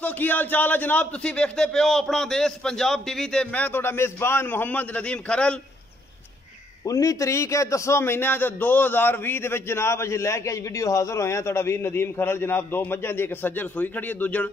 दोस्तों की हाल चाल है जनाब तुसी वेखदे पे हो अपना देश पंजाब टीवी ते मैं तुहाडा मेजबान मोहम्मद नदीम खरल 19 तरीक है 10वां महीना ते 2020 दे विच जनाब अज लैके अज वीडियो हाजिर होए हैं तुहाडा वीर नदीम खरल जनाब दो मज्जां दी एक सज्जर सूई खड़ी है दूजण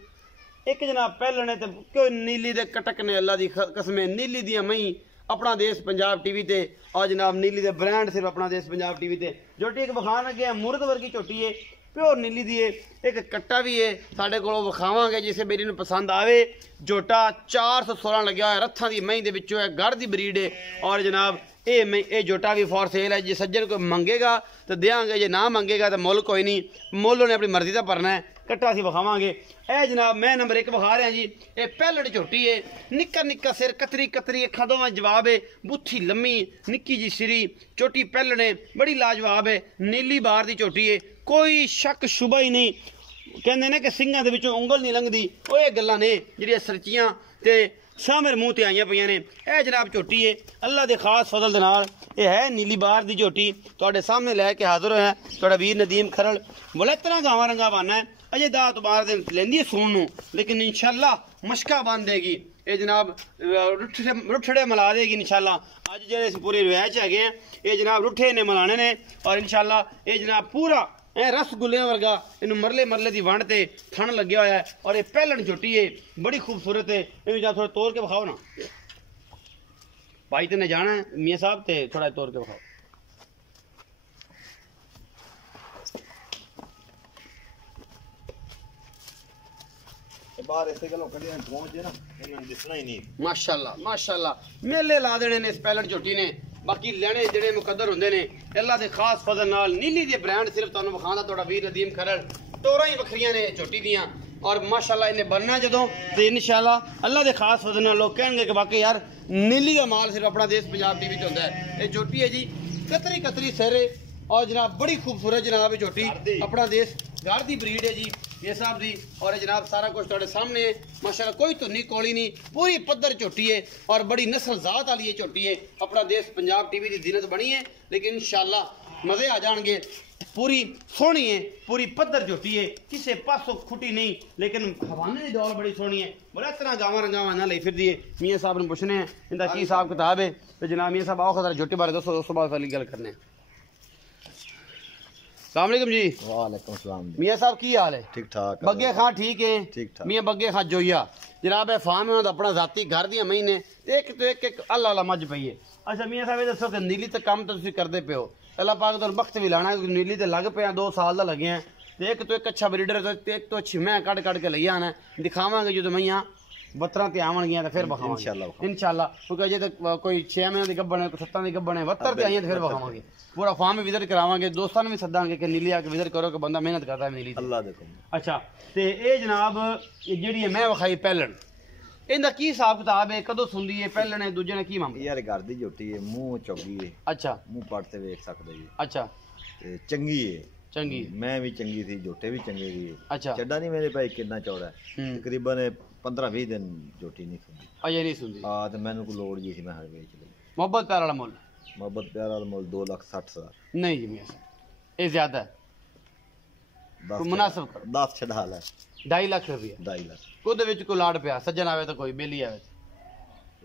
एक जनाब पहलने ते कोई नीली दे कटक ने अल्लाह दी कसमें नीली दी मई अपना देश पंजाब टीवी ते और जनाब नीली दे ब्रांड सिर्फ अपना देश पंजाब टीवी ते झोटी एक विखान लगे मुर्द वर्गी झोटी है प्योर नीली दी है एक कट्टा भी है साढ़े को विखावांगे जिसे मेरी पसंद आवे झोटा 416 लग्या है रथा की मई है गढ़ की ब्रीड है और जनाब ये झोटा भी फॉर सेल है जो सज्जन को मंगेगा तो देंगे जो ना मंगेगा तो मुल कोई नहीं मुल उन्हें अपनी मर्जी का भरना है कट्टा असीं विखावांगे ए जनाब मैं नंबर 1 विखा रहा जी ये पहलड़ झोटी है निक्का निक्का सिर कतरी कतरी अखा दोवां जवाब है बुत्थी लम्मी निक्की जी सिरी झोटी पहलड़ है बड़ी लाजवाब है नीली बार की झोटी है कोई शक शुबा ही नहीं कहते ने कि सिंघां दे विचों उंगल नहीं लंघदी ओह ये गल्लां ने जिहड़ियां सच्चियां ते सामने मुँह ते आईयां पईयां ने यह जनाब झोटी है अल्लाह के खास फजल दे नाल ये है नीली बार की झोटी तुहाडे सामने लैके हाजिर होया तुहाडा वीर नदीम खरल बलैतरा गावां रंगा बाना है अजे दात बार दिन लेंदी है सून नूं लेकिन इंशाअल्लाह मशका बन देगी ये जनाब रुठड़े मिला देगी इंशाअल्लाह अज जेह्ड़े पूरे रिवायत है ये जनाब रुठे ने मिलाने ने और इंशाअल्लाह ये जनाब पूरा रसगुल्ले वर्गा इन मरले मरले की वंड से थन लग्या होया है और ये पहलण झोटी है बड़ी खूबसूरत है इन थोड़ा तोड़ के विखाओ ना भाई तेने जाना है मियाँ साहब ते थोड़ा तोड़ के विखाओ माशाअल्लाह माशाअल्लाह मेले ला देने ने इस पहलण झोटी ने बाकी लेने जेडे मुकद्दर होंदे ने अल्लाह दे खास फजल नाल नीली दे ब्रांड सिर्फ तुहानू विखांदा तुहाडा वीर नदीम खरल टोरा ही बखरियां ने झोटी दियां और माशाअल्लाह इन्हें बनना जदों ते इंशाअल्लाह अल्लाह दे खास फजल नाल लोग कहणगे कि वाकई यार नीली दा माल सिर्फ अपना देश पंजाब टीवी ते हुंदा है ये झोटी है जी कतरी कतरी सिर और जनाब बड़ी खूबसूरत जनाब ये झोटी अपना देश घर की ब्रीड है जी ये साहब जी और जनाब सारा कुछ तुहाडे सामने है माशाअल्लाह कोई धुनी कोली नहीं पूरी पद्धर झोटी है और बड़ी नस्ल जात वाली ये झोटी है अपना देश पंजाब टीवी की जीनत बनी है लेकिन इंशाअल्लाह मजे आ जाएंगे पूरी सोहनी है पूरी पद्धर झोटी है किसी पासों खुटी नहीं लेकिन हवाने की दौड़ बड़ी सोहनी है बड़ा तरह गाँव रंगावा ना ली फिर है मियाँ साहब ने पूछने इनका की हिसाब किताब है तो जनाब मियाँ साहब आओ खतरा झोटी बारे दसो उस बाद वाली गल करने सलामकुम जी वालेकुम सलाम मियाँ साहब की हाल है ठीक ठाक बग्गे खां ठीक है ठीक ठाक मियाँ बग्गे खां जोइया जनाब है फार्म है अपना जाती घर दी महीने एक तो एक अल्लाह अल्लाह मज पई है अच्छा मियाँ साहब ये दसो कि नीली तो काम तो तुसीं करदे पे हो अल्लाह पाक तो वक्त भी लाना है नीली तो लग पे 2 साल का लगे हैं एक तो एक अच्छा ब्रीडर तो एक तो अच्छी मैं कट के लई आना दिखावांगे जो मैयां 72 ते आवन तो फिर बखावांगे इंशाअल्लाह क्योंकि अजे तक कोई 6 महीने की गब्बन है 7 की गब्बन है 72 ते आई तो फिर बखावांगे पूरा फार्म विजिट करावांगे दोस्तों भी सदांगे कि नीली आके विजिट करो कि बंदा मेहनत करता है नीली अल्लाह देखो अच्छा तो ये जनाब जी मैं विखाई पहलण इनका की हिसाब किताब है कदों सुनदी है पहलण है दूजे ने की मामला यार घर दी झोटी है मुंह चौगी है अच्छा मुंह पट ते वेख सकदे जी अच्छा चंगी है चंगी मैं भी चंगी थी झोटे भी चंगे थी अच्छा चड्डा नहीं मेरे भाई कितना चौड़ा है तकरीबन 15-20 दिन झोटी नहीं सुनदी अजे नहीं सुनदी हां तो मैनू को लोड़ जी थी मैं हर बेच ली मोहब्बत प्यार वाला मुल मोहब्बत प्यार वाला मुल 2,60,000 नहीं जी मियां ये ज्यादा है मुनासिब करो 10 छड़ा ले 2.5 लाख रुपया 2.5 लाख कोदे विच को लाड़ पिया सज्जन आवे तो कोई बेली आवे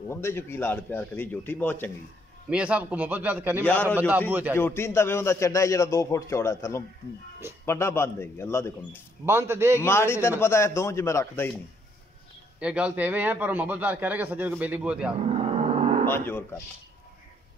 ਉਹਦੇ ਚ ਕੀ ਲਾੜ ਪਿਆਰ ਕਰੀ ਝੋਟੀ ਬਹੁਤ ਚੰਗੀ मियां साहब को मोहब्बत प्यार करनी यार बंदा अबू है ਝੋਟੀ ਤਾਂ ਵੇ ਹੁੰਦਾ ਚੱਡਾ ਜਿਹੜਾ 2 ਫੁੱਟ ਚੌੜਾ ਥੱਲੋਂ ਪੱਡਾ ਬੰਦ ਦੇਗੀ ਅੱਲਾ ਦੇ ਕੋਲ ਬੰਦ ਦੇਗੀ ਮਾੜੀ ਤੈਨੂੰ ਪਤਾ ਹੈ ਦੋ ਚ ਮੈਂ ਰੱਖਦਾ ਹੀ ਨਹੀਂ ਇਹ ਗੱਲ ਤੇ ਐਵੇਂ ਹੈ ਪਰ मोहब्बत प्यार करेगा सज्जन को बेली बुआ तैयार 5 ਹੋਰ ਕਰ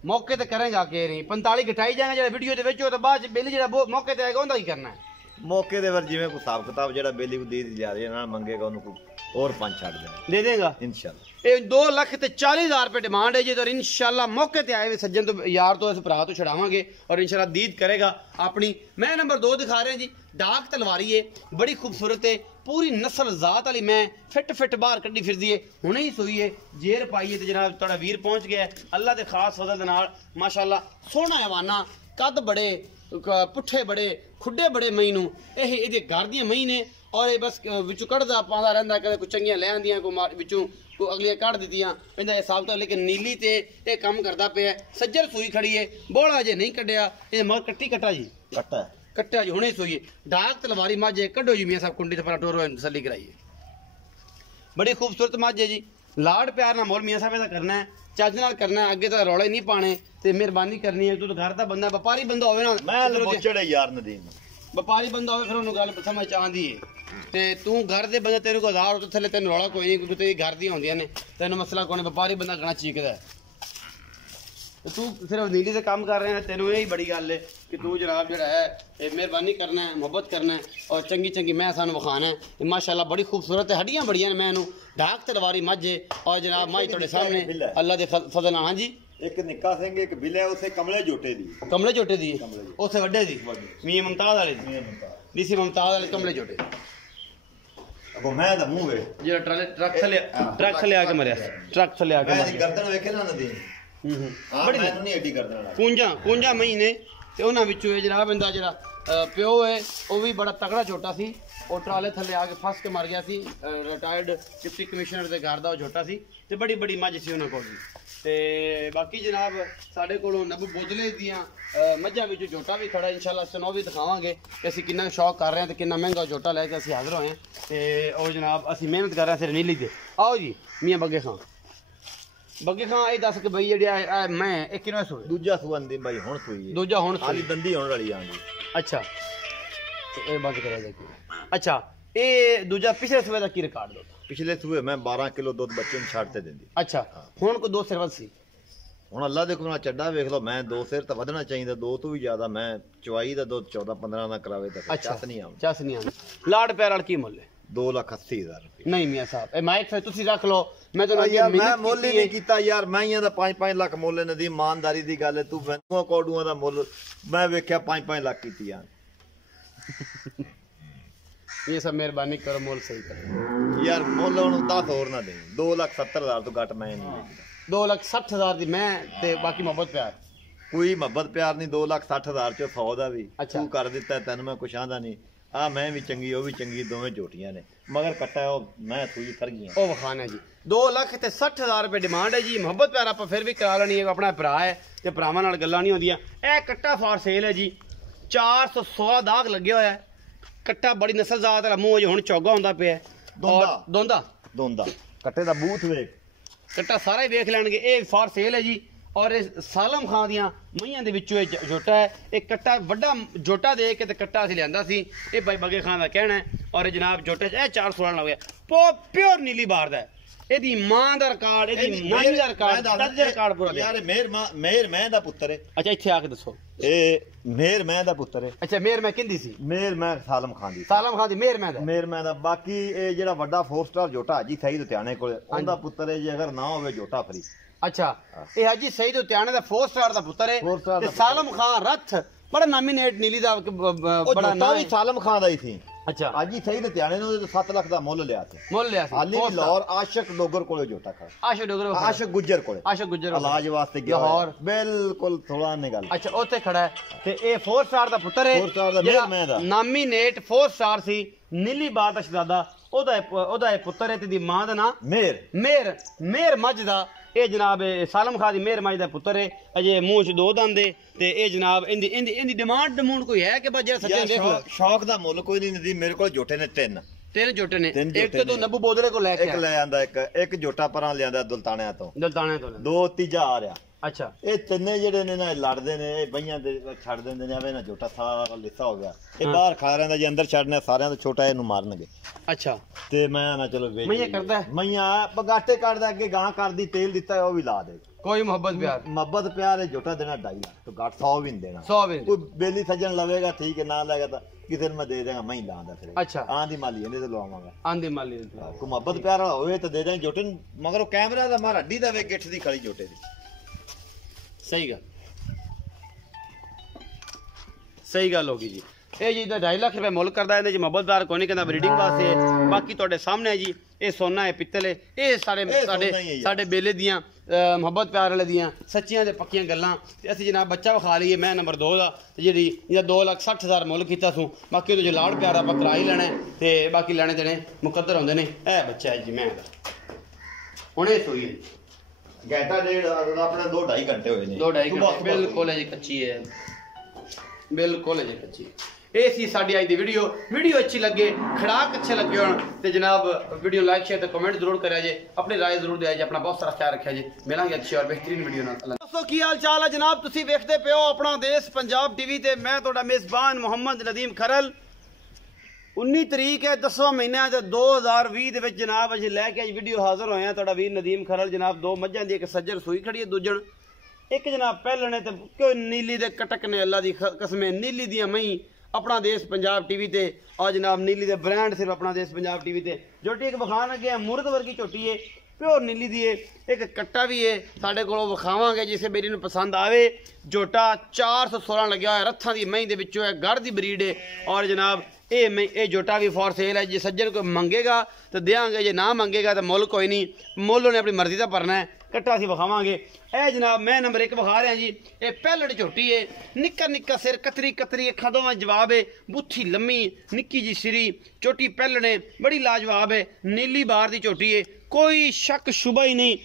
मौके ते करेंगे आके नहीं 45 घटाई जाएंगे जेड़ा वीडियो दे विच हो तो बाद बेली जेड़ा मौके ते आएगा उंदा की करना है मौके दे वर जिवें को हिसाब किताब जेड़ा बेली को दे जा रही है ना मंगेगा उनको और 5 छाड़ दे देगा इंशाल्लाह ये 2,40,000 रुपए डिमांड है जी तो इंशाल्लाह मौके ते आए हुए सज्जन तो यार तो इस भरा तो छड़ावांगे और इंशाल्लाह दीद करेगा अपनी मैं नंबर 2 दिखा रहे हैं जी डाक तलवारी है बड़ी खूबसूरत है पूरी नस्ल जात वाली मैं फिट बाहर कड्डी फिरदी है हुणे ही सोई है जेर पाई है तो जनाब तुहाडा वीर पहुंच गया है अल्लाह दे खास फजल दे नाल माशाअल्लाह सोहना हवाना कद बड़े पुट्ठे बड़े खुडे बड़े मई नूं ये घर दी मई ने और ये बस विचों कढ़दा पांदा रहिंदा कदे कोई चंगियां ले आंदियां कोई विचों कोई अगलियां कढ़ दित्तियां इहदा हिसाब तो लेकिन नीली ते ये काम करदा पिया सज्जर सूई खड़ी है बोला अजे नहीं कड्डिया ये मगर कट्टी कट्टा जी कट्टा जी हुणे सूई डाक तलवारी माजे कड्डो जी मियां साहब कुंडी ते पर टोरो तसल्ली कराइए बड़ी खूबसूरत मझ है जी। लाड़ प्यार ना मोल मियाँ साहब का करना है, ਚੱਜ ਨਾਲ करना है, अगे तो रौले नहीं पाने ते मेहरबानी करनी है। तू तो घर का बंदा व्यापारी बंदा होवे ना, मैं लबोचड़ है यार नदीम, व्यापारी बंदा होवे फिर उन्होंने गल समझ आंदी है। ते तू घर दे बंदे तेरे को 1000 तो थले तेन रौला कोई नहीं, क्योंकि तेरी घर दी होंदियां ने, तेन मसला कोई नहीं। व्यापारी बंदा गणा चीकदा है, तू सिर्फ नीली से काम कर रहे हैं। तेन यही बड़ी गल है कि तू जनाब जो है मेहरबानी करना है, मुहब्बत करना है और चंगी चंगी मैं सानू विखाना है। माशाल्लाह बड़ी खूबसूरत है, हड्डियां बड़ियां ने, मैं ढाक तलवारी मझ है और जनाब माई थोड़े सामने अल्लाह के फजल। हाँ जी, एक निक्का सिंह एक बिल है, उसे कमले जोटे दी, कमले जोटे दी, उसे वड्डे दी, मियां मुमताज वाले दी, डीसी मुमताज वाले कमले जोटे वो मैं दा मुंह वे जेड़ा ट्रक थले आके मरिया, ट्रक थले आके मैं गर्दन वेखे ना नदी बड़ी नहीं एडी गर्दन कुंजा महीने ते उन्हां विचों जनाब इंदा जेड़ा प्यो है वो भी बड़ा तगड़ा छोटा सी, और ट्राले थले आके फस के मर गया सी। रिटायर्ड डिप्टी कमिश्नर के घर का वो छोटा सी ते बड़ी बड़ी मझ सी उन्होंने कोल। ते बाकी जनाब साढ़े कोलों नब्बू बोतले दियां मझां विचों झोटा भी खड़ा, इंशाल्लाह सुनो भी दिखावांगे कि असीं कितना शौक कर रहे हैं ते कितना महंगा झोटा लैके असीं हाज़र होए हैं। ते और जनाब असीं मेहनत कर रहे हैं सिर नीली ते। आओ जी मियाँ बग्गे खां, बग्गे खां ये दस कि बई जेह्ड़ी मैं एक किन्ना सूए दूजा सूआ नदीम भाई हुण सूई, दूजा हुण खाली दंदी होण वाली आंदी। अच्छा ये बंद करा दे। अच्छा ये दूजा पिछले सूए का की रिकॉर्ड दो? पिछले सूए मैं 12 किलो दूध बच्चे ਨੂੰ ਛੱਡ ਤੇ ਦਿੰਦੀ। अच्छा ਹੁਣ ਕੋ 2 ਸਿਰ ਵੱਧ ਸੀ? ਹੁਣ ਅੱਲਾ ਦੇ ਕੋਲ ਚੱਡਾ ਵੇਖ ਲਓ, ਮੈਂ 2 ਸਿਰ ਤਾਂ ਵਧਣਾ ਚਾਹੀਦਾ, 2 ਤੋਂ ਵੀ ਜ਼ਿਆਦਾ। ਮੈਂ ਚਵਾਈ ਦਾ ਦੁੱਧ 14-15 ਦਾ ਕਰਾਵੇ ਤਾਂ ਚੱਸ ਨਹੀਂ ਆਉਂਦਾ। ਚੱਸ ਨਹੀਂ ਆਉਂਦਾ। ਲਾੜ ਪਿਆਰ ਵਾਲ ਕੀ ਮੁੱਲ ਹੈ? 2,80,000 ਰੁਪਏ। ਨਹੀਂ ਮੀਆਂ ਸਾਹਿਬ ਇਹ ਮਾਈਕ ਫਿਰ ਤੁਸੀਂ ਰੱਖ ਲਓ, ਮੈਂ ਤੁਹਾਨੂੰ ਯਾਰ ਮੈਂ ਮੁੱਲ ਹੀ ਨਹੀਂ ਕੀਤਾ ਯਾਰ, ਮਹੀਆਂ ਦਾ 5-5 ਲੱਖ ਮੁੱਲ ਨਦੀ ਇਮਾਨਦਾਰੀ ਦੀ ਗੱਲ ਹੈ। ਤੂੰ ਮੈਨੂੰ ਕੋਡੂਆਂ ਦਾ ਮੁੱਲ ਮੈਂ ਵੇਖਿਆ 5-5 ਲੱਖ ਕੀਤੀ ਯਾਰ। ये सब मेहरबानी करो मोल सही करो यार, मोल ਹੁਣ 10 ਹੋਰ ਨਾ ਦੇ। 2,70,000 ਤੋਂ ਘੱਟ ਮੈਂ ਨਹੀਂ ਵੇਚਦਾ। 2,60,000 ਦੀ ਮੈਂ ਤੇ ਬਾਕੀ ਮੁਹੱਬਤ ਪਿਆਰ ਕੋਈ ਮੁਹੱਬਤ ਪਿਆਰ ਨਹੀਂ। 2,60,000 ਚੋਂ 100 ਦਾ ਵੀ ਤੂੰ ਕਰ ਦਿੱਤਾ, ਤੈਨੂੰ ਮੈਂ ਕੁਛ ਆਂਦਾ ਨਹੀਂ। ਆ ਮੈਂ ਵੀ ਚੰਗੀ ਉਹ ਵੀ ਚੰਗੀ, ਦੋਵੇਂ ਝੋਟੀਆਂ ਨੇ, ਮਗਰ ਕੱਟਾ ਉਹ ਮੈਂ ਸੂਈ ਫਰ ਗਈਆਂ। ਉਹ ਵਿਖਾਣਾ ਜੀ 2,60,000 ਰੁਪਏ ਡਿਮਾਂਡ ਹੈ ਜੀ। ਮੁਹੱਬਤ ਪਿਆਰ ਆਪਾਂ ਫਿਰ ਵੀ ਕਰਾ ਲੈਣੀ ਹੈ, ਆਪਣਾ ਭਰਾ ਹੈ ਤੇ ਭਰਾਵਾਂ ਨਾਲ ਗੱਲਾਂ ਨਹੀਂ ਹੁੰਦੀਆਂ। ਇਹ ਕੱਟਾ ਫਾਰ ਸੇਲ ਹੈ ਜੀ, 416 ਦਾਗ ਲੱਗਿਆ ਹੋਇਆ ਹੈ। ਕੱਟਾ ਬੜੀ ਨਸਲਜ਼ਾਤ ਵਾਲਾ, ਮੂੰਹ ਜੋ ਹੁਣ ਚੌਗਾ ਹੁੰਦਾ ਪਿਆ ਦੋਂਦਾ ਕੱਟੇ ਦਾ ਬੂਥ ਵੇਖ, ਕੱਟਾ ਸਾਰਾ ਹੀ ਵੇਖ ਲੈਣਗੇ। ਇਹ ਫਾਰ ਸੇਲ ਹੈ ਜੀ, ਔਰ ਇਹ ਸਾਲਮ ਖਾਂ ਦੀਆਂ ਮਈਆਂ ਦੇ ਵਿੱਚੋਂ ਇਹ ਜੋਟਾ ਹੈ। ਇਹ ਕੱਟਾ ਵੱਡਾ ਜੋਟਾ ਦੇ ਕੇ ਤੇ ਕੱਟਾ ਅਸੀਂ ਲਿਆਂਦਾ ਸੀ, ਇਹ ਬਾਈ ਬੱਗੇ ਖਾਂ ਦਾ ਕਹਿਣਾ ਹੈ। ਔਰ ਜਨਾਬ ਜੋਟੇ 'ਚ ਇਹ 416 ਲੱਗਿਆ, ਪਿਓਰ ਨੀਲੀ ਬਾਰ ਦਾ। ਇਹਦੀ ਮਾਂ ਦਾ ਰਿਕਾਰਡ, ਇਹਦੀ ਨਾਨੀ ਦਾ ਰਿਕਾਰਡ, ਦਾਦੀ ਦਾ ਰਿਕਾਰਡ ਪੂਰਾ ਯਾਰ। ਮੇਰ ਮੈਂ ਦਾ ਪੁੱਤਰ ਹੈ। ਅੱਛਾ ਇੱਥੇ ਆ ਕੇ ਦੱਸੋ, ਇਹ ਮੇਰ ਮੈਂ ਦਾ ਪੁੱਤਰ ਹੈ। ਅੱਛਾ ਮੇਰ ਮੈਂ ਕਿੰਦੀ ਸੀ? ਮੇਰ ਮੈਂ ਸਾਲਮ ਖਾਨ ਦੀ। ਸਾਲਮ ਖਾਨ ਦੀ ਮੇਰ ਮੈਂ ਦਾ। ਬਾਕੀ ਇਹ ਜਿਹੜਾ ਵੱਡਾ 4 ਸਟਾਰ ਜੋਟਾ ਹਾਜੀ ਸਈਦ ਉਤਿਆਣੇ ਕੋਲ, ਉਹਦਾ ਪੁੱਤਰ ਹੈ। ਜੇ ਅਗਰ ਨਾ ਹੋਵੇ ਜੋਟਾ ਫਰੀ। ਅੱਛਾ ਇਹ ਹਾਜੀ ਸਈਦ ਉਤਿਆਣੇ ਦਾ 4 ਸਟਾਰ ਦਾ ਪੁੱਤਰ ਹੈ ਤੇ ਸਾਲਮ ਖਾਨ ਰੱਥ ਬੜਾ ਨਾਮੀਨੇਟ ਨੀਲੀ ਦਾ ਬੜਾ ਨਾਮ ਵੀ ਸਾਲਮ ਖਾਨ ਦਾ ਹੀ ਸੀ। ਅੱਛਾ ਹਾਜੀ ਸਈਦ ਉਤਿਆਣੇ ਨੇ 7 ਲੱਖ ਦਾ ਮੁੱਲ ਲਿਆ ਸੀ। ਹਾਲੀ ਲਾਹੌਰ ਆਸ਼ਕ ਡੋਗਰ ਕੋਲੇ ਜੋਟਾ ਖੜਾ। ਆਸ਼ਕ ਗੁੱਜਰ ਕੋਲੇ, ਇਲਾਜ ਵਾਸਤੇ ਗਿਆ ਲਾਹੌਰ, ਬਿਲਕੁਲ ਥੋੜਾ ਨੇ ਗੱਲ। ਅੱਛਾ ਉੱਥੇ ਖੜਾ ਹੈ ਤੇ ਇਹ 4 ਸਟਾਰ ਦਾ ਪੁੱਤਰ ਹੈ। 4 ਸਟਾਰ ਦਾ ਮੇਰ ਮੈਂ ਦਾ ਨਾਮੀਨੇਟ 4 ਸਟਾਰ ਸੀ, ਨੀਲੀ ਬਾਰ ਦਾ ਸ਼ਹਜ਼ਾਦਾ। ਉਹਦਾ ਇਹ ਪੁੱਤਰ ਹੈ ਤੇ ਦੀ ਮਾਂ ਦਾ ਨਾਮ ਮੇਰ ਮੱਝ ਦਾ। ਇਹ ਜਨਾਬ ਸਾਲਮ ਖਾਨ ਦੀ ਮੇਰ ਮੱਝ ਦਾ ਪੁੱਤਰ ਹੈ। ਅਜੇ ਮੂੰਹ 'ਚ 2 ਦੰਦ ਤੇ ਇਹ ਜਨਾਬ ਇਹਦੀ ਡਿਮਾਂਡ ਕੋਈ ਹੈ ਕਿ ਬੱਜਾ ਸੱਜੇ ਦੇਖ ਲਓ। ਸ਼ੌਕ ਦਾ ਮੁੱਲ ਕੋਈ ਨਹੀਂ ਨਦੀ। ਮੇਰੇ ਕੋਲ ਜੋਟੇ ਨੇ 3 ਜੋਟੇ ਨੇ। ਇੱਕ ਤੋਂ ਨੱਬੂ ਬੋਦਲੇ ਕੋ ਲੈ ਕੇ ਇੱਕ ਲੈ ਆਂਦਾ, ਇੱਕ ਜੋਟਾ ਪਰਾਂ ਲਿਆਂਦਾ ਦੁਲਤਾਣਿਆਂ ਤੋਂ 2 ਤੀਜਾ ਆ ਰਿਹਾ। ਅੱਛਾ ਇਹ ਤਿੰਨੇ ਜਿਹੜੇ ਨੇ ਨਾ ਲੜਦੇ ਨੇ, ਇਹ ਬਈਆਂ ਦੇ ਛੱਡ ਦਿੰਦੇ ਨੇ। ਐਵੇਂ ਨਾ ਜੋਟਾ ਸਾਰਾ ਲਿੱਸਾ ਹੋ ਗਿਆ, ਇਹ ਬਾਹਰ ਖਾ ਰਹਿੰਦਾ। ਜੇ ਅੰਦਰ ਛੱਡਨੇ ਸਾਰਿਆਂ ਤੋਂ ਛੋਟਾ ਇਹਨੂੰ ਮਾਰਨਗੇ। ਅੱਛਾ ਤੇ ਮੈਂ ਨਾ ਚਲੋ ਵੇਚ ਮਈਆਂ ਕਰਦਾ, ਮਈਆਂ ਬਗਾਟੇ ਕੱਢਦਾ, ਅੱਗੇ ਗਾਂ ਕਰਦੀ, ਤੇਲ ਦਿੱਤਾ ਉਹ ਵੀ ਲਾ ਦੇ। ਕੋਈ ਮੁਹੱਬਤ ਪਿਆਰ ਹੈ। ਜੋਟਾ ਦੇਣਾ 2.5 ਲੱਖ ਤੋਂ ਘੱਟ 100 ਵੀ ਨਹੀਂ ਦੇਣਾ। 100 ਵੀ ਕੋਈ ਬੇਲੀ ਸੱਜਣ ਲਵੇਗਾ ਠੀਕ ਹੈ, ਨਾ ਲਏਗਾ ਤਾਂ ਕਿਸੇ ਨੂੰ ਮੈਂ ਦੇ ਦੇਗਾ। ਮੈਂ ਹੀ ਲਾਉਂਦਾ ਫਿਰ। ਅੱਛਾ ਆਂਦੀ ਮਾਲੀ ਇਹਨੇ ਤੇ ਲਵਾਵਾਂਗਾ। ਆਂਦੀ ਮਾਲੀ ਕੋਈ ਮੁਹੱਬਤ ਪਿਆਰ ਵਾਲਾ ਹੋਵੇ ਤਾਂ ਦੇ ਦੇਂ ਜੋਟੇ ਨੂੰ। ਮਗਰ ਉਹ ਕੈਮਰਾ ਦਾ ਮਾਰ ਹੱਡੀ ਦਾ ਵੇ ਗਿੱਠ ਦੀ ਖੜੀ ਜੋਟੇ ਦੀ। ਸਹੀ ਗੱਲ ਹੋ ਗਈ ਜੀ। ਇਹ ਜੀ ਦਾ 2.5 ਲੱਖ ਰੁਪਏ ਮੁੱਲ ਕਰਦਾ। ਇਹਦੇ ਚ ਮੁਹੱਬਤਦਾਰ ਕੋਈ ਨਹੀਂ, ਕਹਿੰਦਾ ਬਰੀਡਿੰਗ ਵਾਸਤੇ। ਬਾਕੀ ਤੁਹਾਡੇ ਸਾਹਮਣੇ ਹੈ ਜੀ, ਇਹ ਸੋਨਾ ਹੈ, ਪਿੱਤਲ ਹੈ। ਇਹ ਸਾਡੇ ਬੇਲੇ ਦੀਆਂ ਮੁਹੱਬਤ ਪਿਆਰ ਵਾਲੇ ਦੀਆਂ ਸੱਚੀਆਂ ਤੇ ਪੱਕੀਆਂ ਗੱਲਾਂ। ਤੇ ਅਸੀਂ ਜਨਾਬ ਬੱਚਾ ਵਿਖਾ ਲਈਏ। ਮੈਂ ਨੰਬਰ 2 ਦਾ ਜਿਹੜੀ ਇਹਦਾ 2,60,000 ਮੁੱਲ ਕੀਤਾ ਸੂ। ਬਾਕੀ ਉਹਦੇ ਜੋ ਲਾੜ ਪਿਆਰ ਆਪਾਂ ਕਰਾ ਹੀ ਲੈਣਾ ਤੇ ਬਾਕੀ ਲੈਣੇ ਦੇਣੇ ਮੁਕੱਦਰ ਹੁੰਦੇ ਨੇ। ਇਹ ਬੱਚਾ ਹੈ ਜੀ ਮੈਂ ਦਾ, ਹੁਣੇ ਸੋਈ ਹੈ। घंटा डेढ़ अपने 2-2.5 घंटे हुए ने। 2-2.5 घंटे बिल्कुल है जी, कच्ची है, बिल्कुल है जी कच्ची। ਇਹ ਸੀ ਸਾਡੀ ਅੱਜ ਦੀ ਵੀਡੀਓ ਅੱਛੀ ਲੱਗੇ ਖੜਾਕ ਅੱਛੇ ਲੱਗੇ ਹੋਣ ਤੇ ਜਨਾਬ ਵੀਡੀਓ ਲਾਈਕ ਸ਼ੇਅਰ ਤੇ ਕਮੈਂਟ ਜ਼ਰੂਰ ਕਰਿਆ ਜੇ ਆਪਣੀ ਰਾਏ ਜ਼ਰੂਰ ਦਿਆ ਜੇ ਆਪਣਾ ਬਹੁਤ ਸਾਰਾ ਖਿਆਲ ਰੱਖਿਆ ਜੇ ਮਿਲਾਂਗੇ ਅੱਛੀ ਔਰ ਬਿਹਤਰੀਨ ਵੀਡੀਓ ਨਾਲ ਦੋਸਤੋ ਕੀ ਹਾਲ ਚਾਲ ਹੈ ਜਨਾਬ ਤੁਸੀਂ ਵੇਖਦੇ ਪਿਓ ਆਪਣਾ ਦੇਸ਼ ਪੰਜਾਬ ਟੀਵੀ ਤੇ ਮੈਂ ਤੁਹਾਡਾ ਮੇਜ਼ਬਾਨ ਮੁਹੰਮਦ ਨਦੀਮ ਖਰਲ 19 ਤਰੀਕ ਹੈ 10ਵਾਂ ਮਹੀਨਾ ਤੇ 2020 ਦੇ ਵਿੱਚ ਜਨਾਬ ਅਸੀਂ ਲੈ ਕੇ ਅੱਜ ਵੀਡੀਓ ਹਾਜ਼ਰ ਹੋਏ ਆ ਤੁਹਾਡਾ ਵੀਰ ਨਦੀਮ ਖਰਲ ਜਨਾਬ ਦੋ ਮੱਝਾਂ ਦੀ ਇੱਕ ਸੱਜਰ ਸੂਈ ਖੜੀ ਹੈ ਦੂਜਣ ਇੱਕ ਜਨਾਬ ਪਹਿਲਣੇ ਤੇ ਕੋਈ ਨੀਲੀ ਦੇ ਕਟਕ ਨੇ ਅੱਲਾ ਦੀ ਕਸਮੇ ਨੀਲੀ ਦੀਆਂ ਮਈ अपना देश पंजाब टीवी ते और जनाब नीली दे ब्रांड सिर्फ अपना देश पंजाब टीवी ते झोटी एक विखान लगे मुर्द वर्गी झोटी है प्योर नीली दी है एक कट्टा भी है साढ़े को विखावांगे जिसे मेरी नूं पसंद आवे झोटा 416 लग्या होया रत्थां दी मई दे विचों है गढ़ दी ब्रीड है और जनाब ये झोटा भी फॉर सेल है जे सज्जन कोई मंगेगा तो देंगे जे ना मंगेगा तो मुल कोई नहीं मुल उन्हें अपनी मर्जी का भरना है कट्टा असीं विखावांगे ए जनाब मैं नंबर 1 विखा रहा जी ये पहलड़ झोटी है निक्का निक्का सिर कतरी कतरी अखा दोवां जवाब है बुत्थी लम्मी निक्की जी सिरी झोटी पहलड़ बड़ी लाजवाब है नीली बार की झोटी है कोई शक शुबा ही नहीं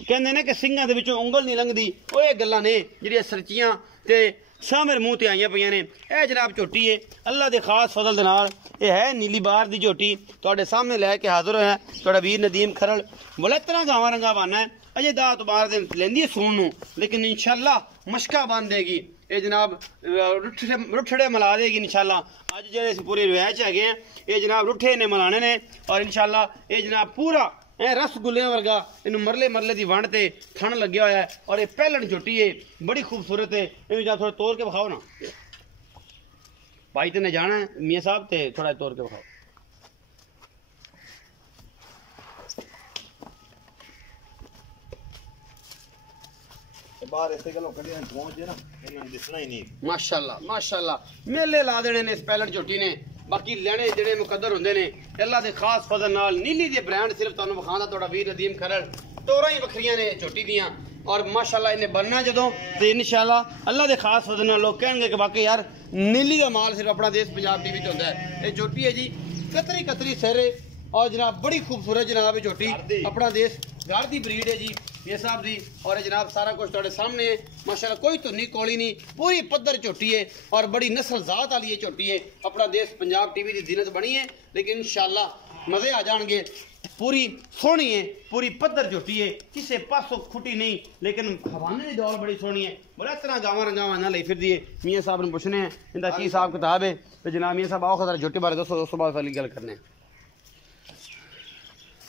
कहते ने कि सिंघां दे विचों उंगल नहीं लंघदी ओह गल्लां ने जिहड़ियां सच्चियां ते सामने मूँह ते आईयां पईयां ने यह जनाब झोटी है अल्लाह के खास फजल दे नाल यह है नीली बार की झोटी तुहाडे सामने लैके हाज़र होया तुहाडा वीर नदीम खरल बलैतरा गावां रंगा बाना है अजे दात बार दिन लेंदी है सून नूं लेकिन इंशाअल्लाह मशका बन देगी ये जनाब रुठड़े मिला देगी इंशाअल्लाह अज जे पूरे रिवायत है ये जनाब रुठे ने मिलाने ने और इंशाअल्लाह ये जनाब पूरा रसगुल्ले वर्गा इन मरले मरले की वंड से थन लग्या होया है और ये पहलन झोटी है बड़ी खूबसूरत है इन थोड़ा तोड़ के विखाओ ना भाई तेने जाना है मियाँ साहब ते थोड़ा तोड़ के विखाओ माशाअल्लाह माशाअल्लाह मेले ला देने ने इस पैलट झोटी ने बाकी लेने जेडे मुकद्दर होंदे ने अल्लाह दे खास फजल नाल नीली दे ब्रांड सिर्फ तुहानू विखांदा तुहाडा वीर नदीम खरल टोरां ही वखरियां ने झोटी दियां और माशाअल्लाह इन्हें बनना जदों ते इंशाअल्लाह अल्लाह दे खास फजल नाल लोग कहणगे कि वाकई यार नीली दा माल सिर्फ अपना देश पंजाब टीवी ते हुंदा है। ये झोटी है जी कतरी कतरी सिर और जनाब बड़ी खूबसूरत जनाब झोटी अपना देश गाड़ दी ब्रीड है जी ये साहब दी और जनाब सारा कुछ तुहाडे सामने है माशाअल्लाह कोई धुनी कोली नहीं पूरी पद्धर झोटी है और बड़ी नस्ल जात वाली ये झोटी है अपना देश पंजाब टीवी की जीनत बनी है लेकिन इंशाअल्लाह मजे आ जाएंगे पूरी सोहनी है पूरी पद्धर झोटी है किसी पासों खुटी नहीं लेकिन हवाने की दौड़ बड़ी सोहनी है बड़ा तरह गावां रंगावां ना ली फिरदी है मियाँ साहब ने पूछने हैं इनका की हिसाब किताब है तो जनाब मियाँ साहब आओ खतरा झोटी बारे दसो दोस्तों बाद वाली गल करने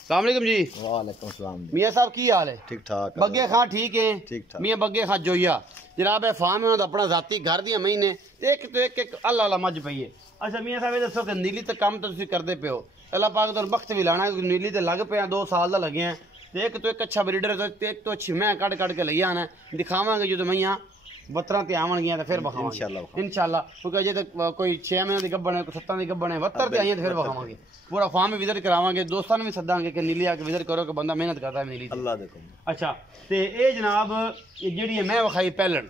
सलामकुम जी वालेकुम सलाम मियाँ साहब की हाल है ठीक ठाक बग्गे खां ठीक है ठीक ठाक मियाँ बग्गे खां जोइया जनाब फार्म है अपना जाती घर दियां महीने एक तो एक अल्लाह अल्लाह मझ पई है अच्छा मियाँ साहब ये दसो कि नीली तो काम तो तुसीं करदे पियो अल्लाह पाक तुहानूं बख्त भी लाना नीली तो लग पे 2 साल दा लगे हैं एक तो एक अच्छा ब्रीडर तो एक तो अच्छी मैं कड़ के लई आना दिखावांगे जो मैयां बत्तरां ते आवणगियां ते फिर विखावांगे इंशाअल्लाह क्योंकि अजे तक कोई 6 महीने दी गब्बण है 7 दी गब्बण है 72 ते आईयां ते फिर विखावांगे पूरा फार्म भी विजिट करावांगे दोस्तां नूं भी सद्दांगे कि नीली आके विजिट करो कि बंदा मेहनत करदा है नीली अल्लाह दे अच्छा ते ये जनाब जेहड़ी मैं विखाई पहलन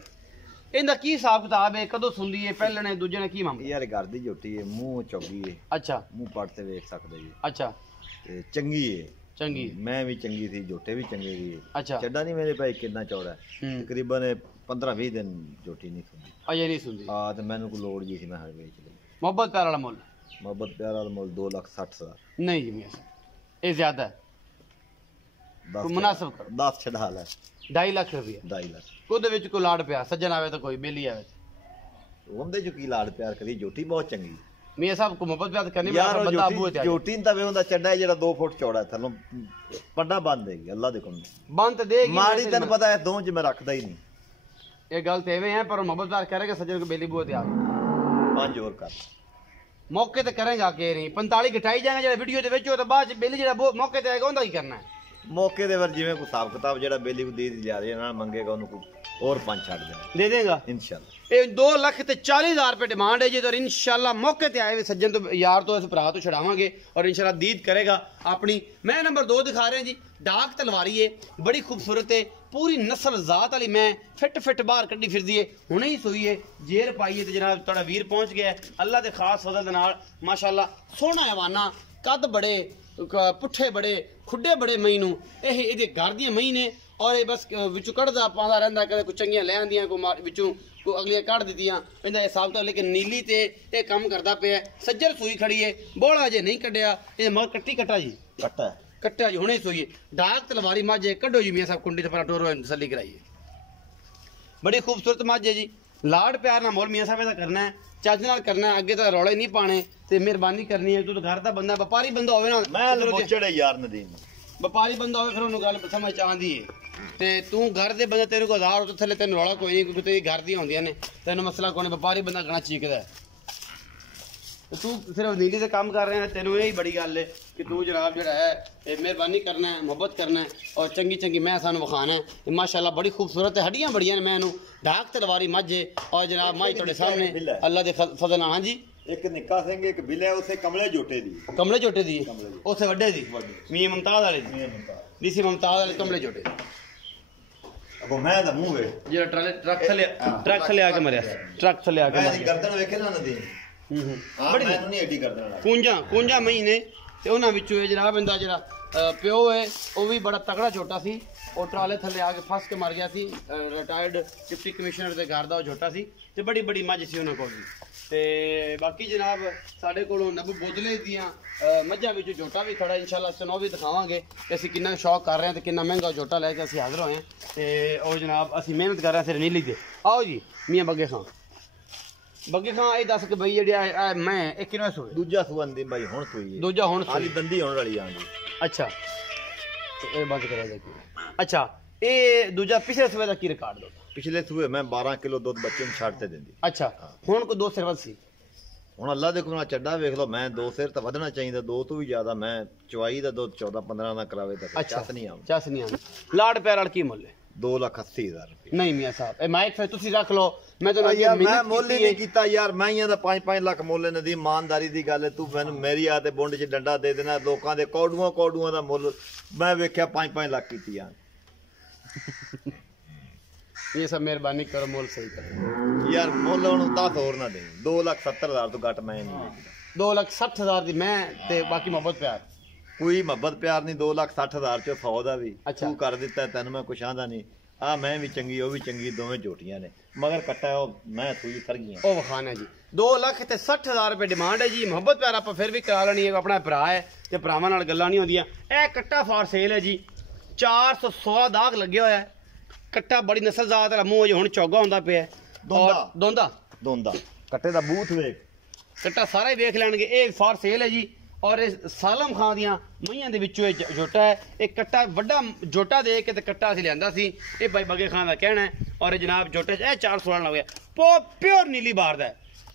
इनका की हिसाब किताब है कदों सुंदी है पहलने दूजे ने की मामला यार घर दी झोटी है मुंह चौगी है अच्छा मुंह पट ते वेख सकदे जी अच्छा ते चंगी है चंगी मैं भी चंगी थी झोटे भी चंगे थी अच्छा चड्डा नहीं मेरे भाई कितना चौड़ा है तकरीबन 15-20 दिन झोटी नहीं सुनदी अजे नहीं सुनदी हां ते मैनू को लोड़ जी थी मैं हर बेच ली मोहब्बत प्यार वाला मोल मोहब्बत प्यार वाला मोल 2,60,000 नहीं जी मियां ये ज्यादा है तो मुनासिब करो 10 छड़ा ले 2.5 लाख रुपया 2.5 लाख ਉਹਦੇ ਵਿੱਚ ਕੋਈ ਲਾੜ ਪਿਆ ਸੱਜਣ ਆਵੇ ਤਾਂ ਕੋਈ ਬੇਲੀ ਆਵੇ ਉਹਦੇ ਚ ਕੀ ਲਾੜ ਪਿਆਰ ਕਰੀ ਝੋਟੀ ਬਹੁਤ ਚੰਗੀ ਮੀਆਂ ਸਾਹਿਬ ਕੋ ਮੁਹੱਬਤ ਪਿਆਰ ਕਰਨੀ ਮੈਂ ਬੰਦਾ ਆਬੂ ਤੇ ਝੋਟੀ ਤਾਂ ਵੇ ਹੁੰਦਾ ਚੱਡਾ ਹੈ ਜਿਹੜਾ 2 ਫੁੱਟ ਚੌੜਾ ਹੈ ਥੱਲੋਂ ਪੱਡਾ ਬੰਦ ਦੇਗੀ ਅੱਲਾ ਦੇ ਕੋਲ ਬੰਦ ਦੇਗੀ ਮਾੜੀ ਤੈਨੂੰ ਪਤਾ ਹੈ ਦੋ ਚ ਮੈਂ ਰੱਖਦਾ ਹੀ ਨਹੀਂ ਇਹ ਗੱਲ ਤੇ ਐਵੇਂ ਹੈ ਪਰ ਮੁਹੱਬਤ ਪਿਆਰ ਕਰੇਗਾ ਸੱਜਣ ਕੋ ਬੇਲੀ ਬੂ ਤੇ ਆਵੇ 5 ਹੋਰ ਕਰ ਮੌਕੇ ਤੇ ਕਰਾਂਗਾ ਕਿ ਨਹੀਂ 45 ਘਟਾਈ ਜਾਣਾ ਜਿਹੜਾ ਵੀਡੀਓ ਦੇ ਵਿੱਚ ਉਹ ਤਾਂ ਬਾਅਦ ਚ ਬੇਲੀ ਜਿਹੜਾ ਮੌਕੇ ਤੇ ਆਏਗਾ ਉਹਦਾ ਕੀ ਕਰਨਾ ਹੈ मौके दे जिवें कोई हिसाब किताब जेड़ा बेली को दे लिया दे ना मंगेगा उन्हें कोई और 5 छड़ दे देगा इंशाल्लाह ये 2,40,000 रुपए डिमांड है जी तो इंशाल्लाह मौके ते आए हुए सज्जन तो यार तो इस भरा तो छड़ावांगे और इंशाल्लाह दीद करेगा अपनी मैं नंबर 2 दिखा रहे हैं जी डाक तलवारी है बड़ी खूबसूरत है पूरी नस्ल जात वाली मैं फिट बाहर कड्डी फिरदी है हुणे ही सोई है जेर पाई है जनाब तुहाडा वीर पहुंच गया है अल्लाह दे खास फजल दे नाल माशाअल्लाह सोहना हवाना कद बड़े पुठे बड़े खुडे बड़े मई नूं ये घर दी मई ने और ये बस विचों कढ़दा पांदा रहंदा कदे कोई चंगियां ले आंदियां को विचों को अगलियां कढ़ दित्तियां इंदा हिसाब तो लेकिन नीली ते ये काम करदा पिया सज्जर सूई खड़ी है बोला जे नहीं कड्डिया ये मगर कट्टी कट्टा जी कट्टा जी हुणे सूई डाक तलवारी मझ कड्डो जी मियां साहब कुंडी ते पर टोरो तसल्ली कराइए बड़ी खूबसूरत मझ है जी लाड प्यार ना मोल मियां साहब दा करना है चज नाल करना है अगे तो रौले नहीं पाने ते मेहरबानी करनी है तू तो घर दा बंदा व्यापारी बंदा होवे ना मैं मोचड़े यार नदीम व्यापारी बंदा होवे फिर उन्होंने गल समझ आंदी है ते तू घर दे बंदे तेरे को आधार तो थले तेन रौला कोई नहीं क्योंकि तेरी घर दी होंदियां ने तेन मसला कोई व्यापारी बंदा गणा चीकदा है तू सिर्फ नीली से काम कर रहे हैं तेन यही बड़ी गल है कि तू जनाब जरा है मेहरबानी करना है मुहब्बत करना है और चंगी चंगी मैं सानू विखाना है माशाल्लाह बड़ी खूबसूरत है हड्डियां बड़ियां ने मैं ढाक तलवारी मझ और जनाब माई थोड़े सामने अल्लाह दे फजल हाँ जी एक निक्का सिंह एक बिल है उसे कमले जोटे दी उसे वड्डे दी मियां मुमताज वाले दी डीसी मुमताज वाले कमले जोटे अब मैं दा मुंह वे जेड़ा ट्रक थले आके मरिया ट्रक थले आके मैं गर्दन वेखे ना नदी बड़ी मैं नहीं एडी गर्दन कुंजा महीने ते उन्हां विचों जनाब इंदा जेड़ा प्यो है वो भी बड़ा तगड़ा छोटा सी और ट्राले थले आके फस के मर गया सी रिटायर्ड डिप्टी कमिश्नर दे घर दा छोटा सी ते बड़ी बड़ी मझ सी उन्हां कोल ते बाकी जनाब साडे कोलों नबू बोदले दियां मझां विच झोटा भी खड़ा इंशाल्लाह सनो भी दिखावांगे कि असीं किन्ना शौक कर रहे हैं ते किन्ना महंगा झोटा लैके असीं हाज़र होए हैं ते और जनाब असीं मेहनत कर रहे हैं सिर नीली दे आओ जी मियां बग्गे खां ये दस कि भाई जेह्ड़ा मैं एक किन्ना सूए दूजा सुआ दी भाई हुण सूई दूजा हुण खाली दंदी होण वाली आंदी अच्छा ए बंद करा दे अच्छा ए दूजा पिछले सूए दा की रिकॉर्ड दो पिछले सूए मैं 12 किलो दूध बच्चे नूं छड्ड ते दिंदी अच्छा हुण को दो सिर वध सी हुण अल्लाह दे हुक्म नाल चड्डा वेख लो मैं दो सिर तो वधना चाहिए दो तो भी ज्यादा मैं चवाई दा दूध 14-15 दा करावे तक चस नहीं आंदा लाड प्यार वाल की मुੱਲ 2,80,000 रुपए नहीं मियां साहब ए माइक फिर तुसी रख लो मैं तो यार मैं मुੱਲ ही नहीं कीता यार मैं दा 5-5 लाख मुੱਲ नदी ईमानदारी दी गल है तू मैनू मेरी आ ते बुंड च डंडा दे देना लोकां दे कौड़ुआं दा मुੱਲ मैं वेख्या 5-5 लाख कीती यार ये सब मेहरबानी करो मुੱਲ सही करो यार मुੱਲ हुण 10 होर ना दे 2,70,000 तो घट मैं नहीं वेचदा 2,60,000 दी मैं ते बाकी मोहब्बत प्यार कोई मोहब्बत प्यार नहीं 2,60,000 चो 100 दा भी अच्छा। तू कर दिता तेन मैं कुछ आंदा नहीं आ मैं भी चंगी वो भी चंगी दोवें झोटियां ने मगर कट्टा मैं सूई फर गई ओ वखाना जी 2,60,000 रुपए डिमांड है जी मोहब्बत प्यार आप फिर भी करा लेनी है अपना भरा है ते भरावां नाल गल्लां नहीं होंदियां ए कट्टा फॉर सेल है जी 416 दाग लगे होया है कट्टा बड़ी नस्लजात वाला मुंह हुण चौगा होंदा पिया दोंदा कट्टे दा बूथ वेख कट्टा सारा ही वेख लैणगे ए फॉर सेल है जी और सालम खां दियां मईयां दे विचों जोटा है एक कट्टा वड्डा जोटा दे के ते कट्टा असीं लिआंदा सी ए भाई बगे खां दा कहना है और जनाब जोटे च 416 लगे प्योर नीली बार दा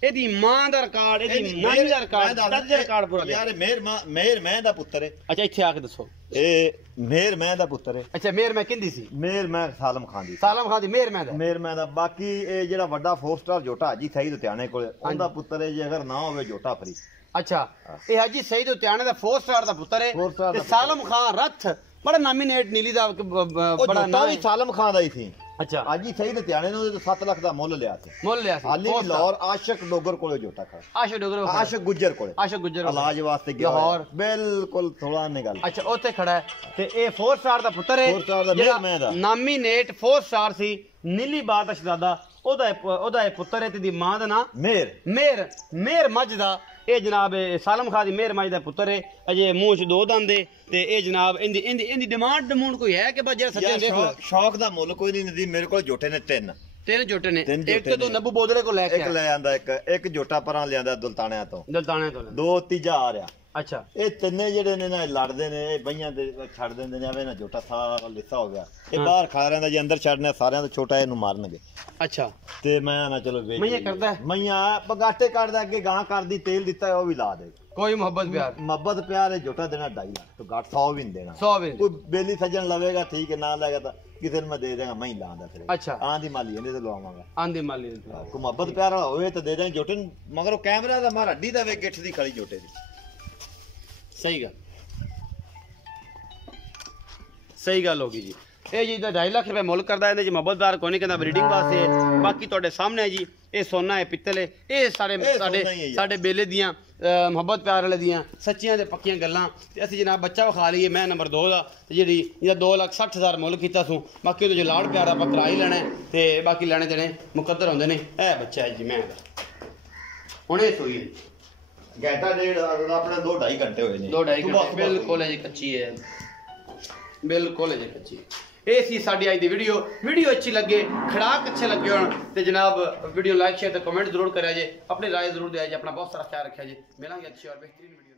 एदी मां दा रिकॉर्ड एदी नानी दा रिकॉर्ड दा रिकॉर्ड पूरा यार मेहर मैं दा पुत्तर है अच्छा इत्थे आके दसो ए मेहर मैं दा पुत्तर है अच्छा मेहर मैं किंदी सी मेहर मैं सालम खां दी मेहर मैं दा बाकी ए जेड़ा वड्डा 4 स्टार जोटा हाजी सईद उत्याने कोल ओंदा पुत्तर है जे अगर ना होवे जोटा फ्री अच्छा ये हाजी सईद उत्याने दा 4 स्टार दा पुत्तर है ते सालम खां रथ बड़ा नामिनेट नीली दा बड़ा नाम भी सालम खां दा ही थी अच्छा हाजी सईद उत्याने ने 7 लाख दा मुੱਲ लिया सी हाली लाहौर आशिक डोगर कोले जोटा खा आशिक गुज्जर कोले इलाज वास्ते गया लाहौर बिल्कुल थोड़ा ने गल अच्छा ओथे खड़ा है ते ए 4 स्टार दा पुत्तर है 4 स्टार दा मेहर मैं दा नामिनेट 4 स्टार सी नीली बार दा शहजादा ओदा पुत्तर है ते दी मां दा नाम मेहर मझ दा ए जनाब सालम खां दी मेहर मझ दा पुत्तर है अजे मुंह च 2 दंद ते ए जनाब इंदी डिमांड कोई है कि बस जेड़ा सच्चे देखो शौक दा मुੱਲ कोई नहीं नदी मेरे को जोटे ने 3 जोटे ने एक तो नब्बू बोदले को लेके एक ले आंदा एक जोटा परां लियांदा दुल्ताणियां तो दो तीजा आ रहा अच्छा ये तिन्ने जेडे ने ना लड़दे ने बइयां दे छड़ देंदे ने आवे ना जोटा सारा लिसा हो गया ये बाहर खा रहा जे अंदर छड़ने सारियां तो छोटा इनु मारनगे अच्छा ते मैं ना चलो वेच मैया करदा मैया बगाटे काटदा अगे गां करदी तेल दिता है वो भी ला दे कोई मोहब्बत प्यार है जोटा देना 2.5 लाख तो गाट 100 भी नहीं देना 100 भी कोई बेली सजन लवेगा ठीक है ना लेगा तो किसे मैं दे देगा मैं लांदा फिर अच्छा आंधी माली ने तो लवावांगा आंधी माली को मोहब्बत प्यार वाला होए तो दे देंगे जोटे मगर वो कैमरा दा मार हड्डी दा वे गिठ दी खड़ी जोटे दी सही गल होगी जी ये जी 2.5 लाख रुपए मुੱਲ करदा ਇਹਦੇ ਚ ਮੁਹੱਬਤਦਾਰ ਕੋਈ ਨਹੀਂ ਕਹਿੰਦਾ ब्रीडिंग वास्ते बाकी तुहाडे सामने है जी ये सोना है पित्तल है ये साढ़े बेले दियाँ मुहब्बत प्यार वाले दियाँ सच्चियां ते पक्कियां गल्लां ते असीं जनाब बच्चा विखा लईए मैं नंबर 2 दा ते जिहड़ी जिहदा 2,60,000 मुल कीता सूं बाकी ओहदे जो लाड़ प्यार आपां करा ही लैना ते बाकी लैने देने मुकद्दर होंदे ने ए बच्चा है जी मैं दा हुण एह सोई घंटा डेढ़ अपने 2-2.5 घंटे हुए ने 2-2.5 घंटे बिल्कुल है जी कच्ची है बिल्कुल है जी कच्ची ये सी साडी अज दी वीडियो अच्छी लगे खड़ाक अच्छे लगे हो तो जनाब वीडियो लाइक शेयर तो कमेंट जरूर करें जे अपनी राय जरूर दिया जे अपना बहुत सारा ख्याल रखा जी मिलेंगे अच्छी और बेहतरीन वीडियो।